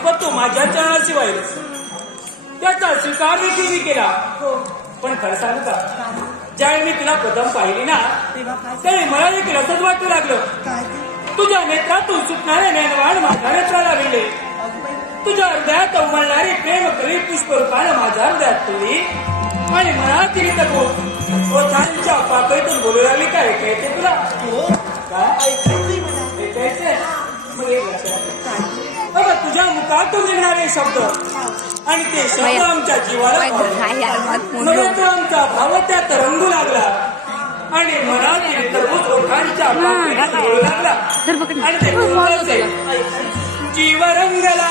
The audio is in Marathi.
शपथ तो माझ्या चरणाशिवाय त्याचा स्वीकार देखील मी केला. पण खरं सांगू का, ज्यावेळी मी तुला प्रथम पाहिली ना त्यावेळी मला देखील असंच वाटू लागलं. तुझ्या नेत्रातून सुटणारे नयनवाण माझ्या नेत्राला भिडले. तुझ्या हृदयात उमलणारी प्रेम करी पुष्परूपानं माझ्या हृदयात तुली आणि मनातील ओठांच्या पाकळीतून बोलू लागली. काय ऐकायचे तुला? काय ऐकायचे? बाबा तुझ्या मुखातून निघणारे शब्द आणि ते शब्द आमच्या जीवाला नव्हे आमचा भाव त्यात रंगू लागला आणि मनातील तरबूज ओठांच्या पाकळीतून बोलू लागला आणि ते बोलायचे जीव रंगला.